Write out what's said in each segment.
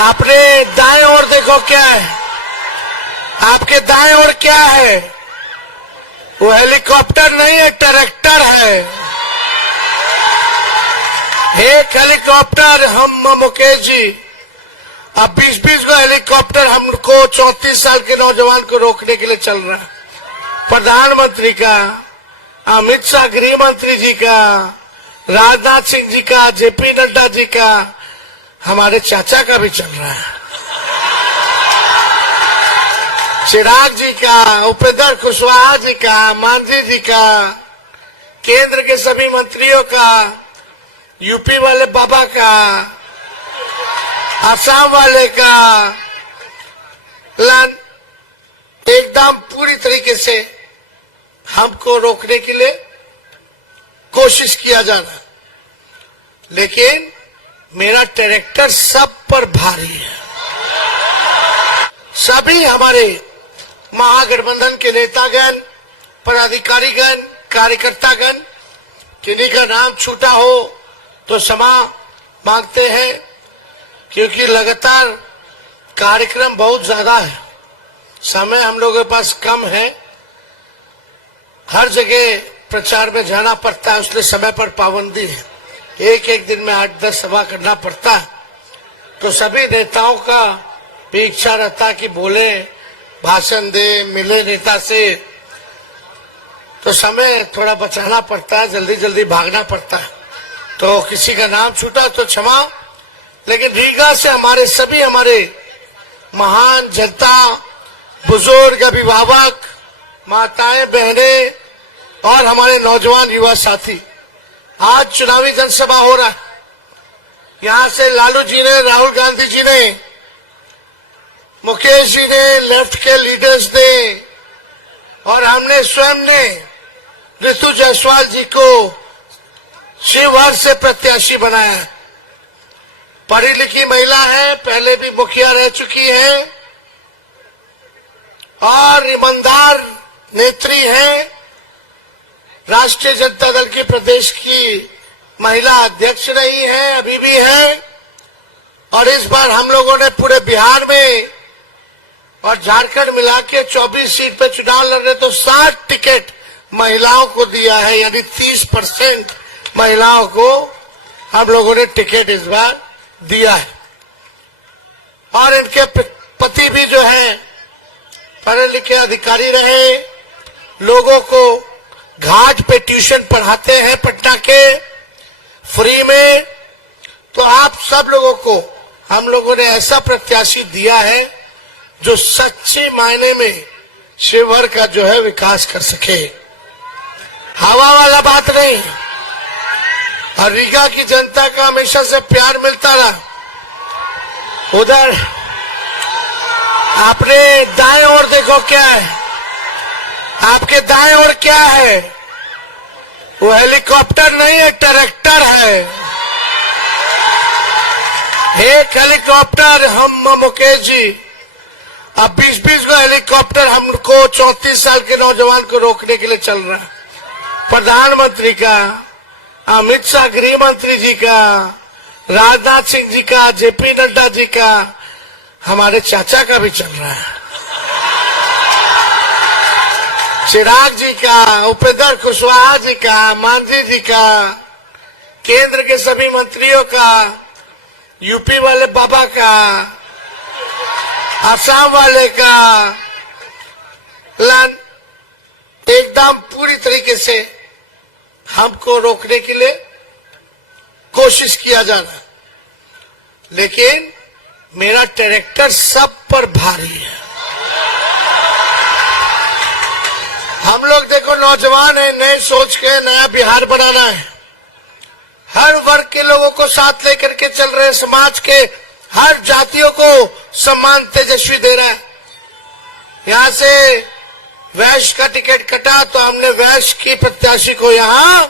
आपने दाएं ओर देखो क्या है, आपके दाएं ओर क्या है? वो हेलीकॉप्टर नहीं है, ट्रैक्टर है। एक हेलीकॉप्टर हम मुकेश जी, अब 20-20 को हेलीकॉप्टर हमको 34 साल के नौजवान को रोकने के लिए चल रहा है। प्रधानमंत्री का, अमित शाह गृह मंत्री जी का, राजनाथ सिंह जी का, जेपी नड्डा जी का, हमारे चाचा का भी चल रहा है, चिराग जी का, उपेंद्र कुशवाहा जी का, मांझी जी का, केंद्र के सभी मंत्रियों का, यूपी वाले बाबा का, असम वाले का, एकदम पूरी तरीके से हमको रोकने के लिए कोशिश किया जा रहा है। लेकिन मेरा ट्रैक्टर सब पर भारी है। सभी हमारे महागठबंधन के नेतागण, पदाधिकारीगण, कार्यकर्तागण, किन्हीं का नाम छूटा हो तो क्षमा मांगते हैं, क्योंकि लगातार कार्यक्रम बहुत ज्यादा है, समय हम लोगों के पास कम है, हर जगह प्रचार में जाना पड़ता है, उसलिए समय पर पाबंदी है। एक दिन में 8-10 सभा करना पड़ता है, तो सभी नेताओं का भी इच्छा रहता कि बोले, भाषण दे, मिले नेता से, तो समय थोड़ा बचाना पड़ता है, जल्दी जल्दी भागना पड़ता है। तो किसी का नाम छूटा तो क्षमा, लेकिन रीगा से हमारे महान जनता, बुजुर्ग, अभिभावक, माताएं, बहनें और हमारे नौजवान युवा साथी, आज चुनावी जनसभा हो रहा है। यहां से लालू जी ने, राहुल गांधी जी ने, मुकेश जी ने, लेफ्ट के लीडर्स ने और हमने स्वयं ने ऋतु जायसवाल जी को शिवहर से प्रत्याशी बनाया है। पढ़ी लिखी महिला है, पहले भी मुखिया रह चुकी है और ईमानदार नेत्री है। राष्ट्रीय जनता दल की प्रदेश की महिला अध्यक्ष रही है, अभी भी है। और इस बार हम लोगों ने पूरे बिहार में और झारखंड मिला के 24 सीट पे चुनाव लड़ रहे, तो 60 टिकट महिलाओं को दिया है, यानी 30% महिलाओं को हम लोगों ने टिकट इस बार दिया है। और इनके पति भी जो है पढ़े लिखे अधिकारी रहे, लोगों को घाट पे ट्यूशन पढ़ाते हैं पटना के फ्री में। तो आप सब लोगों को हम लोगों ने ऐसा प्रत्याशी दिया है जो सच्चे मायने में शिवहर का जो है विकास कर सके, हवा वाला बात नहीं। और रीगा की जनता का हमेशा से प्यार मिलता रहा। उधर आपने दाएं ओर देखो क्या है, आपके दाएं ओर क्या है? वो हेलीकॉप्टर नहीं है, ट्रैक्टर है। एक हेलीकॉप्टर हम मुकेश जी, अब 20-20 को हेलीकॉप्टर हमको 34 साल के नौजवान को रोकने के लिए चल रहा है। प्रधानमंत्री का, अमित शाह गृह मंत्री जी का, राजनाथ सिंह जी का, जेपी नड्डा जी का, हमारे चाचा का भी चल रहा है, चिराग जी का, उपेंद्र कुशवाहा जी का, मांझी जी का, केंद्र के सभी मंत्रियों का, यूपी वाले बाबा का, असम वाले का, एकदम पूरी तरीके से हमको रोकने के लिए कोशिश किया जा रहा है। लेकिन मेरा ट्रैक्टर सब पर भारी है। हम लोग देखो नौजवान है, नए सोच के नया बिहार बनाना है, हर वर्ग के लोगों को साथ लेकर के चल रहे, समाज के हर जातियों को सम्मान तेजस्वी दे रहा है। यहां से वैश्य का टिकट कटा तो हमने वैश्य की प्रत्याशी को यहाँ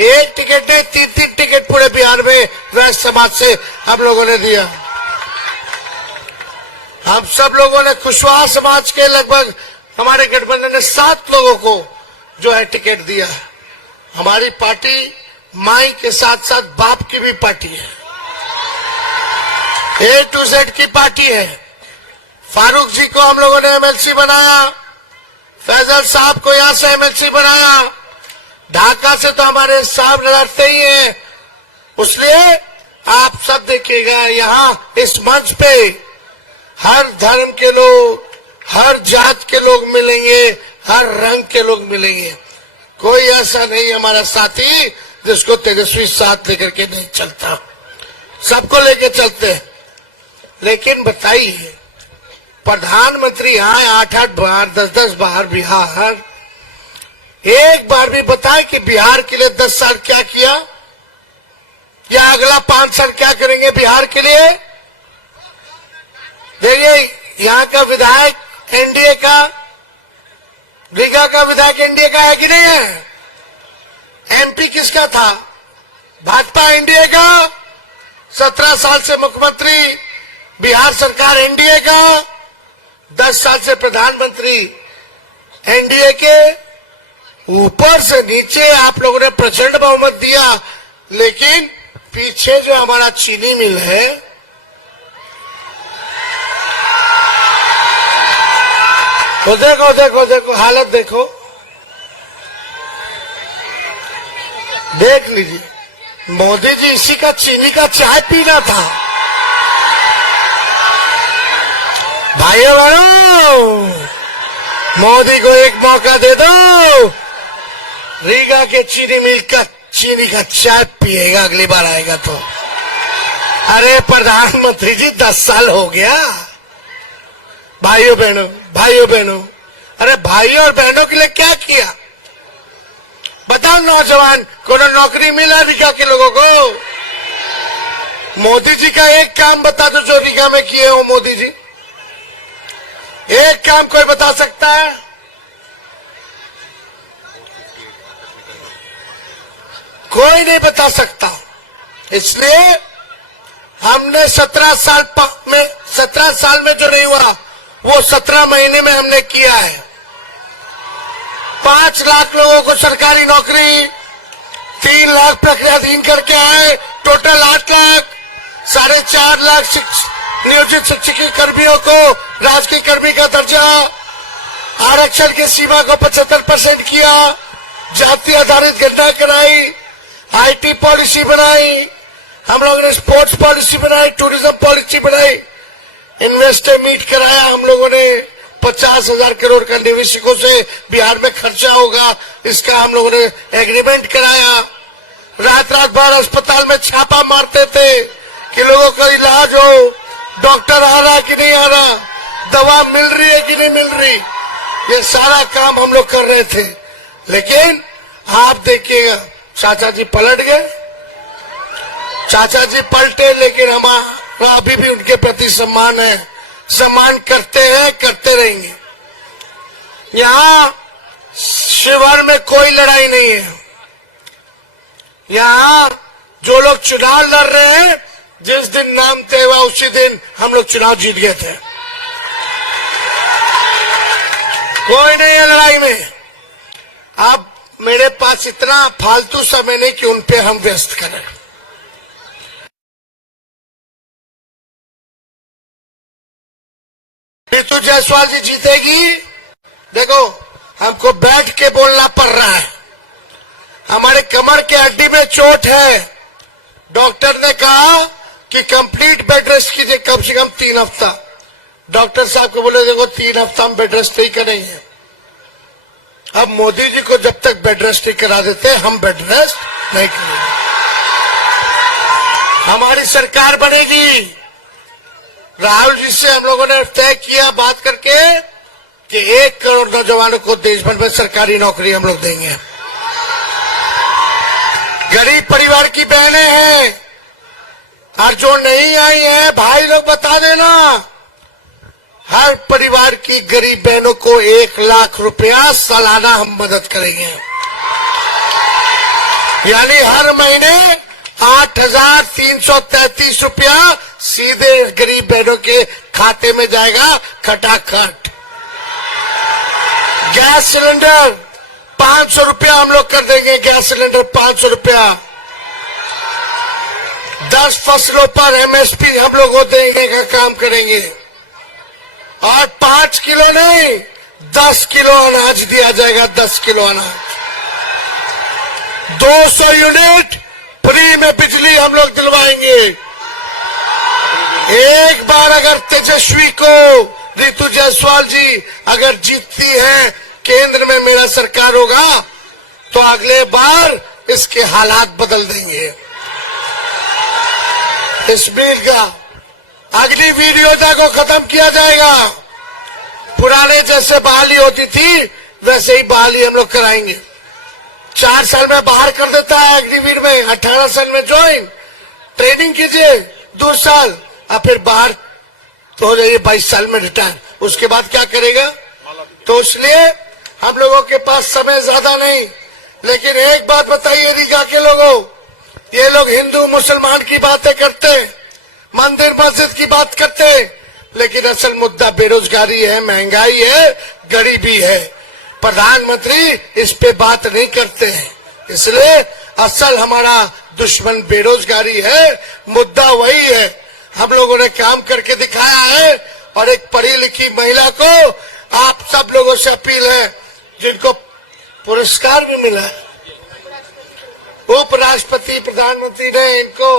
एक टिकट नहीं, 3-3 टिकट पूरे बिहार में वैश्य समाज से हम लोगों ने दिया। हम सब लोगों ने कुशवाहा समाज के लगभग हमारे गठबंधन ने 7 लोगों को जो है टिकट दिया है। हमारी पार्टी माई के साथ साथ बाप की भी पार्टी है। ए टू जेड की पार्टी है। फारूक जी को हम लोगों ने एमएलसी बनाया, फैजल साहब को यहां से एमएलसी बनाया, ढाका से तो हमारे साहब लड़ते ही हैं। इसलिए आप सब देखिएगा, यहाँ इस मंच पे हर धर्म के लोग, हर जात के लोग मिलेंगे, हर रंग के लोग मिलेंगे। कोई ऐसा नहीं हमारा साथी जिसको तेजस्वी साथ लेकर के नहीं चलता, सबको लेके चलते हैं। लेकिन बताइए, प्रधानमंत्री आए 8-8 बार, 10-10 बार बिहार, एक बार भी बताए कि बिहार के लिए 10 साल क्या किया या अगला 5 साल क्या करेंगे बिहार के लिए। देखिए, यहाँ का विधायक एनडीए का, रीगा का विधायक एनडीए का है कि नहीं है? एमपी किसका था? भाजपा एनडीए का। 17 साल से मुख्यमंत्री बिहार सरकार एनडीए का, 10 साल से प्रधानमंत्री एनडीए के। ऊपर से नीचे आप लोगों ने प्रचंड बहुमत दिया, लेकिन पीछे जो हमारा चीनी मिल है, तो देखो देखो देखो हालत देखो, देख लीजिए। मोदी जी इसी का चीनी का चाय पीना था। भाइयों बहनों, मोदी को एक मौका दे दो, रीगा के चीनी मिल का चीनी का चाय पिएगा अगली बार आएगा तो। अरे प्रधानमंत्री जी 10 साल हो गया। भाइयों बहनों, भाइयों बहनों, अरे भाइयों और बहनों के लिए क्या किया बताओ। नौजवान को नौकरी मिला रीगा के लोगों को? मोदी जी का एक काम बता दो जो रीगा में किए हो। मोदी जी एक काम कोई बता सकता है? कोई नहीं बता सकता। इसलिए हमने 17 साल में जो नहीं हुआ वो 17 महीने में हमने किया है। 5 लाख लोगों को सरकारी नौकरी, 3 लाख प्रक्रियाधीन करके आए, टोटल 8 लाख, 4.5 लाख नियोजित शिक्षकीय कर्मियों को राजकीय कर्मी का दर्जा, आरक्षण की सीमा को 75% किया, जाति आधारित गणना कराई, आईटी पॉलिसी बनाई, हम लोगों ने स्पोर्ट्स पॉलिसी बनाई, टूरिज्म पॉलिसी बनाई, इन्वेस्टर मीट कराया। हम लोगों ने 50,000 करोड़ का निवेशकों से बिहार में खर्चा होगा, इसका हम लोगों ने एग्रीमेंट कराया। रात रात भर अस्पताल में छापा मारते थे कि लोगों का इलाज हो, डॉक्टर आ रहा कि नहीं आ रहा, दवा मिल रही है कि नहीं मिल रही, ये सारा काम हम लोग कर रहे थे। लेकिन आप देखिएगा, चाचा जी पलट गए, चाचा जी पलटे, लेकिन हमारा अभी भी उनके प्रति सम्मान है, सम्मान करते हैं, करते रहेंगे। यहाँ शिवर में कोई लड़ाई नहीं है। यहाँ जो लोग चुनाव लड़ रहे हैं, जिस दिन नाम तय हुआ उसी दिन हम लोग चुनाव जीत गए थे। कोई नहीं है लड़ाई में। अब मेरे पास इतना फालतू समय नहीं कि उन पे हम व्यस्त करें। ऋतु जायसवाल जी जीतेगी। देखो, हमको बैठ के बोलना पड़ रहा है, हमारे कमर के हड्डी में चोट है। डॉक्टर ने कहा कि कंप्लीट बेड रेस्ट कीजिए, कम से कम 3 हफ्ता। डॉक्टर साहब को बोले देखो 3 हफ्ता हम बेड रेस्ट नहीं करेंगे। अब मोदी जी को जब तक बेड रेस्ट नहीं करा देते हम बेड रेस्ट नहीं करेंगे। हमारी सरकार बनेगी। राहुल जी से हम लोगों ने तय किया बात करके कि 1 करोड़ नौजवानों को देश भर में सरकारी नौकरी हम लोग देंगे। गरीब परिवार की बहनें हैं और जो नहीं आई हैं, भाई लोग बता देना, हर परिवार की गरीब बहनों को 1 लाख रुपया सालाना हम मदद करेंगे। यानी हर महीने 8,333 रुपया सीधे गरीब बहनों के खाते में जाएगा, खटाखट। गैस सिलेंडर 500 रुपया हम लोग कर देंगे, गैस सिलेंडर 500 रुपया। 10 फसलों पर एमएसपी हम लोग देने का काम करेंगे और 5 किलो नहीं 10 किलो अनाज दिया जाएगा। 10 किलो अनाज, 200 यूनिट फ्री में बिजली हम लोग दिलवाएंगे। एक बार अगर तेजस्वी को रितु जायसवाल जी अगर जीतती है, केंद्र में मेरा सरकार होगा, तो अगले बार इसके हालात बदल देंगे। इस बिल का अगली वीड योजना को खत्म किया जाएगा। पुराने जैसे बहाली होती थी वैसे ही बहाली हम लोग कराएंगे। 4 साल में बाहर कर देता है अग्निवीर में, 18 साल में ज्वाइन, ट्रेनिंग कीजिए 2 साल, और फिर बाहर तो हो जाइए 22 साल में रिटायर। उसके बाद क्या करेगा? तो इसलिए हम लोगों के पास समय ज्यादा नहीं, लेकिन एक बात बताइए रीगा के लोगों, ये लोग हिंदू मुसलमान की बातें करते, मंदिर मस्जिद की बात करते, लेकिन असल मुद्दा बेरोजगारी है, महंगाई है, गरीबी है। प्रधानमंत्री इस पे बात नहीं करते हैं, इसलिए असल हमारा दुश्मन बेरोजगारी है, मुद्दा वही है। हम लोगों ने काम करके दिखाया है और एक पढ़ी लिखी महिला को आप सब लोगों से अपील है, जिनको पुरस्कार भी मिला है, उपराष्ट्रपति प्रधानमंत्री ने इनको,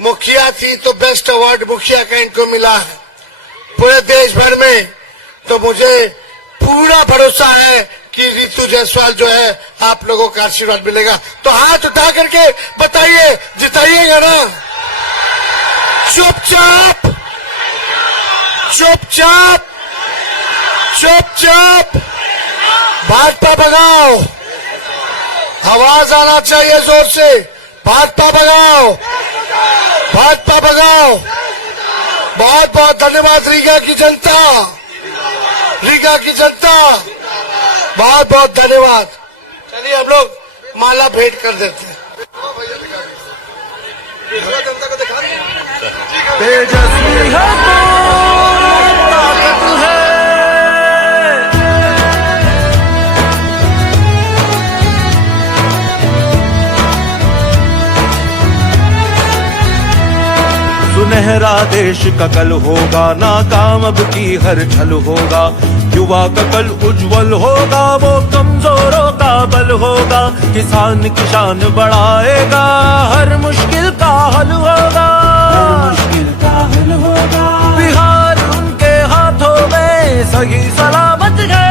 मुखिया थी तो बेस्ट अवार्ड मुखिया का इनको मिला है पूरे देश भर में। तो मुझे पूरा भरोसा है कि रितु जायसवाल जो है आप लोगों का आशीर्वाद मिलेगा। तो हाथ उठा करके बताइए, जिताइएगा ना? चुपचाप चुपचाप चुपचाप भाजपा भगाओ, आवाज आना चाहिए जोर से, भाजपा भगाओ, भाजपा भगाओ। बहुत बहुत धन्यवाद रीगा की जनता, रीगा की जनता, बहुत बहुत धन्यवाद। चलिए हम लोग माला भेंट कर देते हैं। तेजस्वी है तो ताकत है, सुनहरा देश का कल होगा, नाकाम अब की हर छल होगा। युवा का कल उज्जवल होगा, वो कमजोरों का बल होगा। किसान की शान बढ़ाएगा, हर मुश्किल का हल होगा, हर मुश्किल का हल होगा। बिहार उनके हाथों में सही सलामत है।